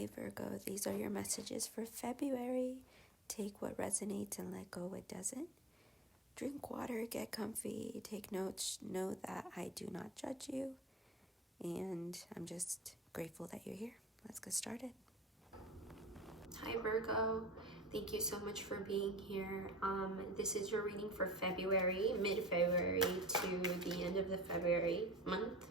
Hey Virgo, these are your messages for February. Take what resonates and let go what doesn't. Drink water, get comfy, take notes. Know that I do not judge you. And I'm just grateful that you're here. Let's get started. Hi Virgo, thank you so much for being here. This is your reading for February, mid-February to the end of the February month.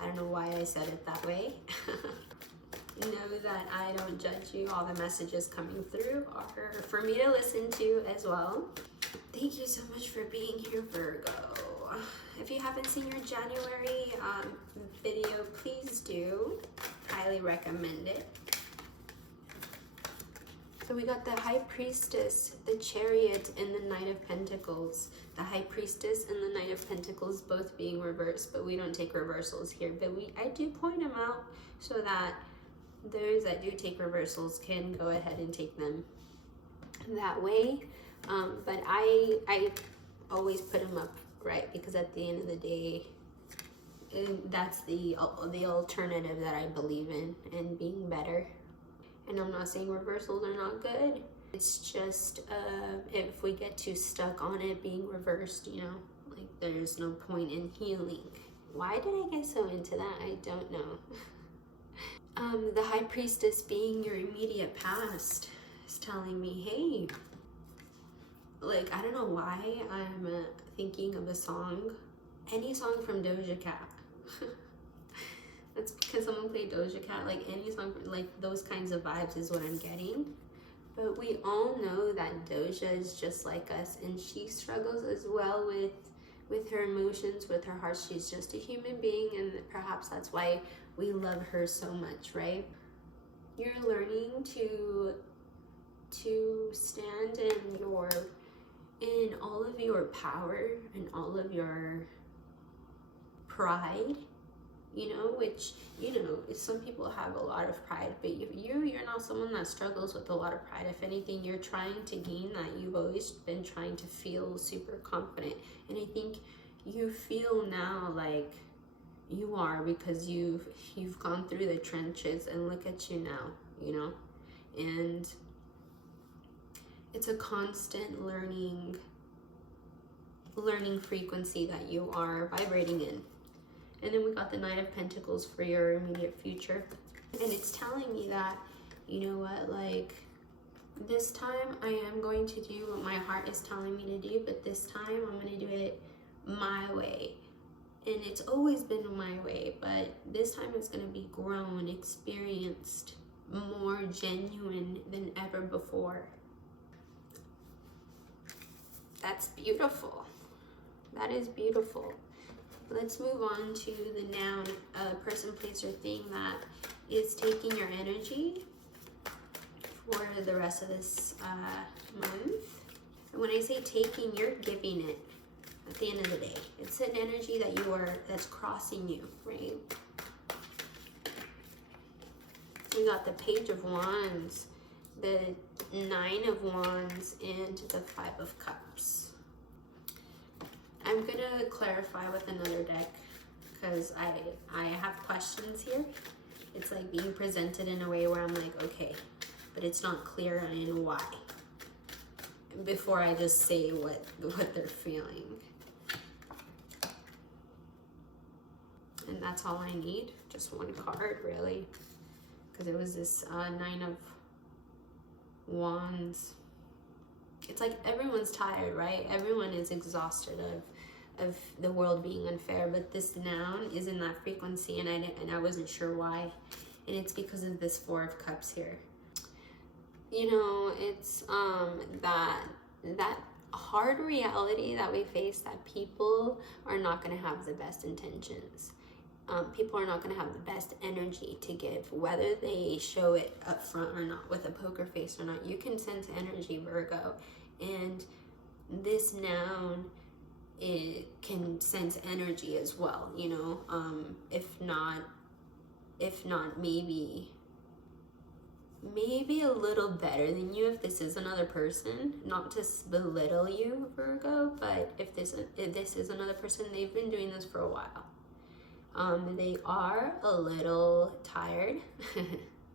I don't know why I said it that way. Know that I don't judge you. All the messages coming through are for me to listen to as well. Thank you so much for being here, Virgo. If you haven't seen your January video, please do. Highly recommend it. So we got the High Priestess, the Chariot, and the Knight of Pentacles. The High Priestess and the Knight of Pentacles both being reversed, but we don't take reversals here. But I do point them out so that those that do take reversals can go ahead and take them that way. But I always put them up, right? Because at the end of the day, that's the alternative that I believe in, and being better. And I'm not saying reversals are not good. It's just if we get too stuck on it being reversed, you know, like there's no point in healing. Why did I get so into that? I don't know. The High Priestess being your immediate past is telling me, hey, like, I don't know why I'm thinking of a song, any song from Doja Cat. That's because someone played Doja Cat, like any song, like those kinds of vibes is what I'm getting. But we all know that Doja is just like us, and she struggles as well with her emotions, with her heart. She's just a human being, and perhaps that's why we love her so much, right? You're learning to stand in all of your power and all of your pride, you know, which, you know, some people have a lot of pride, but you're not someone that struggles with a lot of pride. If anything, you're trying to gain that. You've always been trying to feel super confident, and I think you feel now like you are, because you've gone through the trenches, and look at you now, you know. And it's a constant learning frequency that you are vibrating in. And then we got the Knight of Pentacles for your immediate future, and it's telling me that, you know what, like, this time I am going to do what my heart is telling me to do, but this time I'm going to do it my way. And it's always been my way, but this time it's going to be grown, experienced, more genuine than ever before. That's beautiful. That is beautiful. Let's move on to the noun, person, place, or thing that is taking your energy for the rest of this month. And when I say taking, you're giving it. At the end of the day, it's an energy that's crossing you, right? We got the Page of Wands, the Nine of Wands, and the Five of Cups. I'm gonna clarify with another deck because I have questions here. It's like being presented in a way where I'm like, okay, but it's not clear in why, before I just say what they're feeling. And that's all I need, just one card really, because it was this Nine of Wands. It's like everyone's tired, right? Everyone is exhausted of the world being unfair, but this noun is in that frequency, and I wasn't sure why, and it's because of this Four of Cups here. You know, it's that hard reality that we face, that people are not going to have the best intentions. People are not going to have the best energy to give, whether they show it up front or not, with a poker face or not. You can sense energy, Virgo, and this noun, it can sense energy as well, you know. If not maybe a little better than you if this is another person. Not to belittle you, Virgo, but if this is another person, they've been doing this for a while. They are a little tired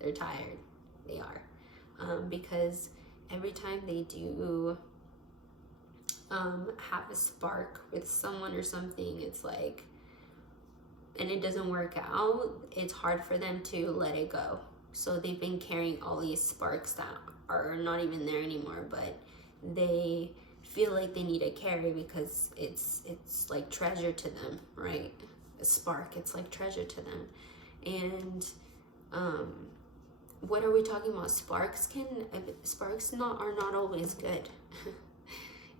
They're tired. They are. Because every time they do have a spark with someone or something, it's like, and it doesn't work out, it's hard for them to let it go. So they've been carrying all these sparks that are not even there anymore, but they feel like they need to carry because it's like treasure to them, right? A spark, it's like treasure to them. And what are we talking about? Sparks are not always good.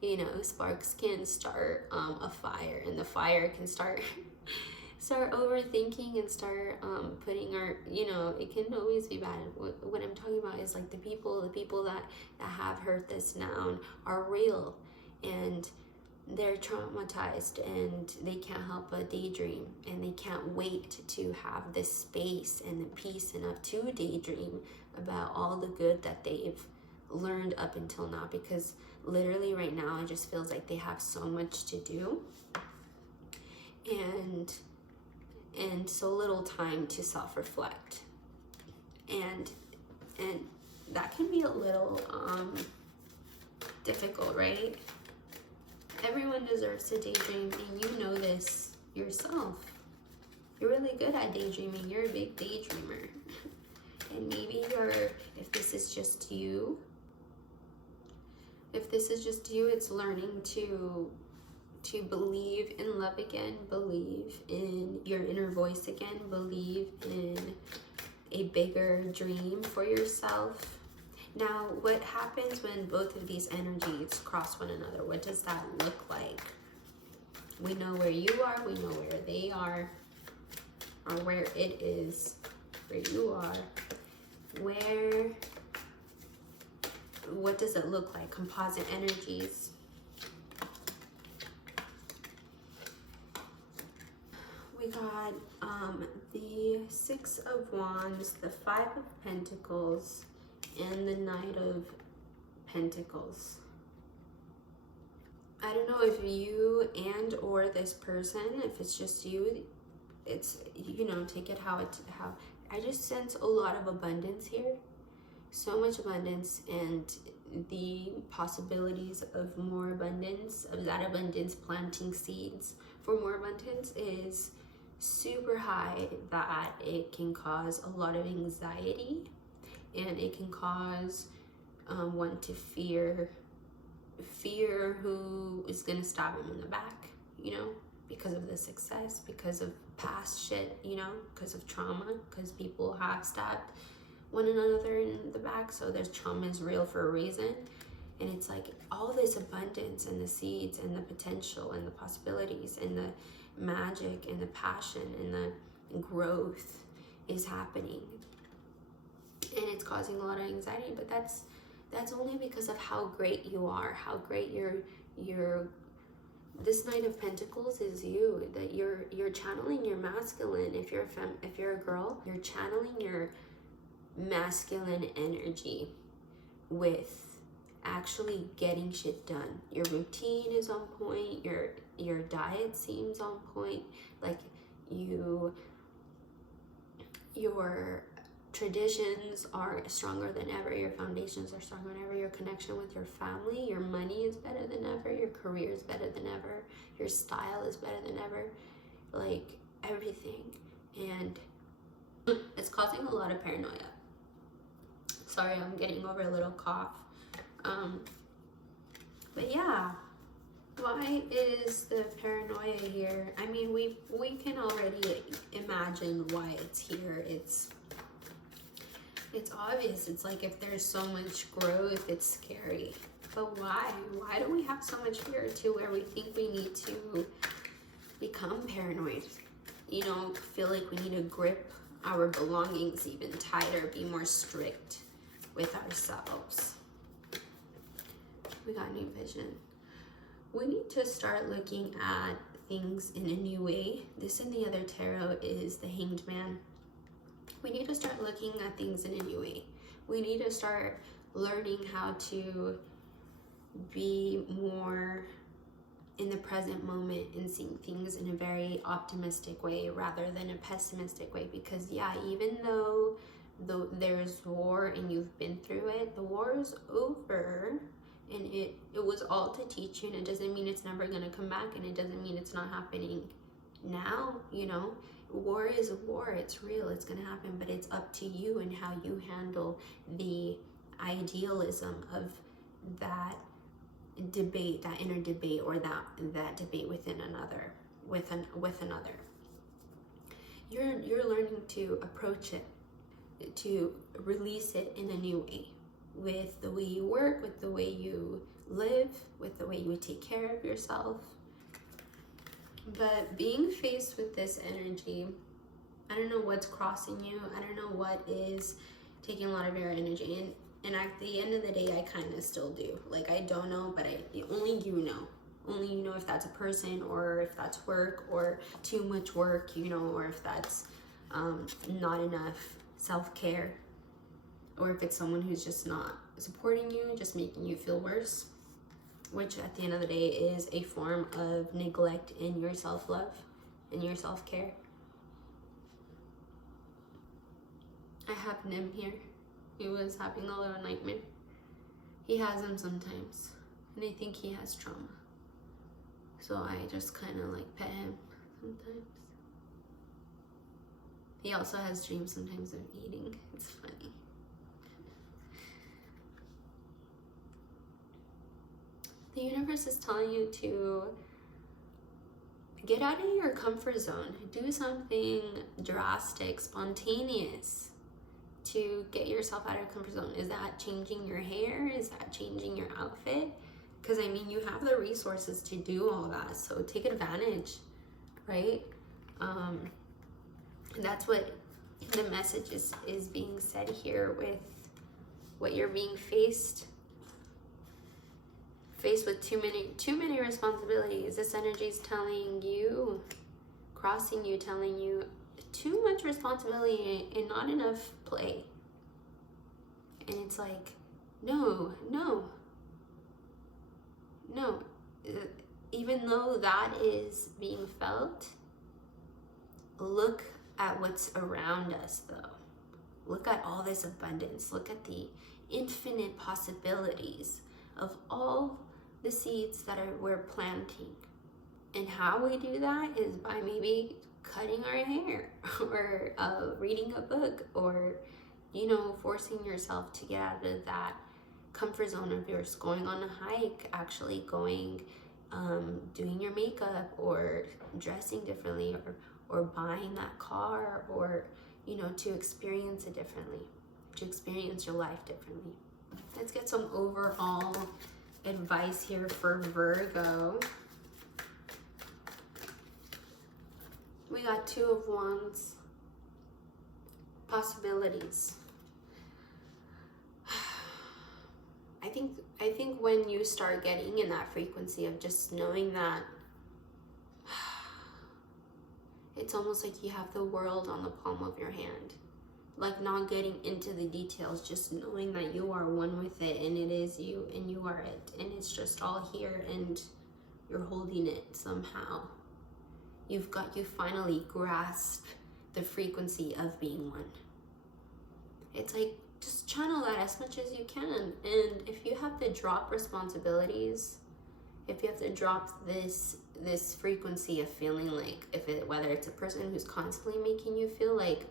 You know, sparks can start a fire, and the fire can start overthinking and start putting our, you know, it can always be bad. What I'm talking about is like the people that have hurt this now are real, and they're traumatized, and they can't help but daydream, and they can't wait to have this space and the peace enough to daydream about all the good that they've learned up until now, because literally right now it just feels like they have so much to do and so little time to self-reflect, and that can be a little difficult, right? Everyone deserves to daydream, and you know this yourself. You're really good at daydreaming. You're a big daydreamer. And maybe if this is just you, it's learning to believe in love again, believe in your inner voice again, believe in a bigger dream for yourself. Now, what happens when both of these energies cross one another? What does that look like? We know where you are, we know where they are, or where it is, where you are. What does it look like? Composite energies. We got the Six of Wands, the Five of Pentacles, and the Knight of Pentacles. I don't know if you and or this person, if it's just you, it's, you know, take it how I just sense a lot of abundance here. So much abundance, and the possibilities of more abundance, of that abundance planting seeds for more abundance is super high, that it can cause a lot of anxiety, and it can cause one to fear who is gonna stab him in the back, you know, because of the success, because of past shit, you know, because of trauma, because people have stabbed one another in the back. So there's trauma is real for a reason. And it's like all this abundance and the seeds and the potential and the possibilities and the magic and the passion and the growth is happening, and it's causing a lot of anxiety. But that's only because of how great you are, how great your this Knight of Pentacles is you, that you're channeling your masculine. If you're a girl, you're channeling your masculine energy with actually getting shit done. Your routine is on point, your diet seems on point, like your traditions are stronger than ever, your foundations are stronger than ever, your connection with your family, your money is better than ever, your career is better than ever, your style is better than ever, like everything. And it's causing a lot of paranoia. Sorry, I'm getting over a little cough. But yeah, why is the paranoia here? I mean, we can already imagine why it's here. It's obvious. It's like if there's so much growth, it's scary. But why? Why do we have so much fear to where we think we need to become paranoid? You know, feel like we need to grip our belongings even tighter, be more strict with ourselves. We got new vision. We need to start looking at things in a new way. This in the other tarot is the Hanged Man. We need to start looking at things in a new way. We need to start learning how to be more in the present moment and seeing things in a very optimistic way rather than a pessimistic way. Because yeah, even though there's war and you've been through it, the war is over, and it was all to teach you, and it doesn't mean it's never going to come back, and it doesn't mean it's not happening now. You know, war is a war, it's real, it's going to happen, but it's up to you and how you handle the idealism of that debate, that inner debate, or that debate within another, with another. You're learning to approach it, to release it in a new way, with the way you work, with the way you live, with the way you take care of yourself. But being faced with this energy, I don't know what's crossing you, I don't know what is taking a lot of your energy, and at the end of the day, I kind of still do. Like, I don't know, but only you know. Only you know if that's a person, or if that's work, or too much work, you know, or if that's not enough self-care, or if it's someone who's just not supporting you, just making you feel worse, which at the end of the day is a form of neglect in your self-love and your self-care. I have Nim here. He was having a little nightmare. He has them sometimes, and I think he has trauma. So I just kind of like pet him sometimes. He also has dreams sometimes of eating. It's funny. The universe is telling you to get out of your comfort zone. Do something drastic, spontaneous, to get yourself out of your comfort zone. Is that changing your hair? Is that changing your outfit? Because, I mean, you have the resources to do all that, so take advantage, right? And that's what the message is being said here with what you're being faced with too many responsibilities. This energy is telling you, crossing you, telling you too much responsibility and not enough play. And it's like, no. Even though that is being felt, look at what's around us, though. Look at all this abundance. Look at the infinite possibilities of all the seeds that we're planting. And how we do that is by maybe cutting our hair, or reading a book, or, you know, forcing yourself to get out of that comfort zone of yours, going on a hike, actually going, doing your makeup, or dressing differently, or buying that car, or, you know, to experience it differently, to experience your life differently. Let's get some overall advice here for Virgo. We got Two of Wands. Possibilities. I think when you start getting in that frequency of just knowing that it's almost like you have the world on the palm of your hand, like not getting into the details, just knowing that you are one with it, and it is you, and you are it, and it's just all here, and you're holding it somehow. You finally grasp the frequency of being one. It's like, just channel that as much as you can. And if you have to drop responsibilities, if you have to drop this frequency of feeling like, whether it's a person who's constantly making you feel like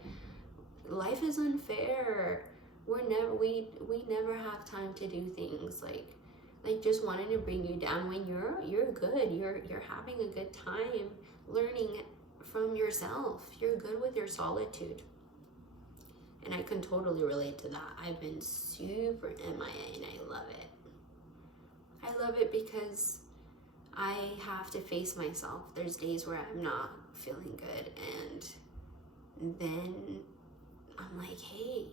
life is unfair, we never have time to do things, like just wanting to bring you down when you're good, you're having a good time learning from yourself, you're good with your solitude. And I can totally relate to that. I've been super MIA, and I love it. I love it because I have to face myself. There's days where I'm not feeling good, and then I'm like, hey,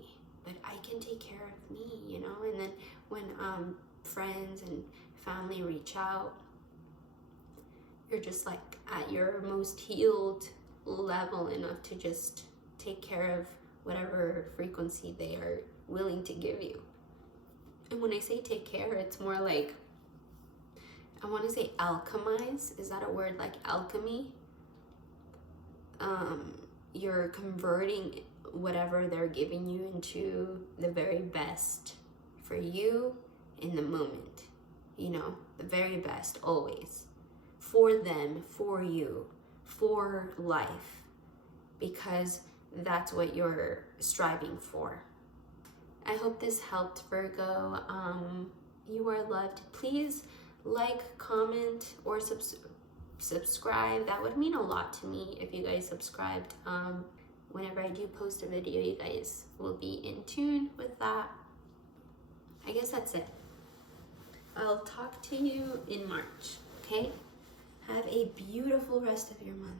but I can take care of me, you know? And then when friends and family reach out, you're just like at your most healed level enough to just take care of whatever frequency they are willing to give you. And when I say take care, it's more like, I want to say alchemize. Is that a word? Like alchemy? You're converting whatever they're giving you into the very best for you in the moment. You know, the very best always. For them, for you, for life. Because that's what you're striving for. I hope this helped, Virgo. You are loved. Please like, comment, or subscribe. That would mean a lot to me if you guys subscribed. Whenever I do post a video, you guys will be in tune with that. I guess that's it. I'll talk to you in March, okay? Have a beautiful rest of your month.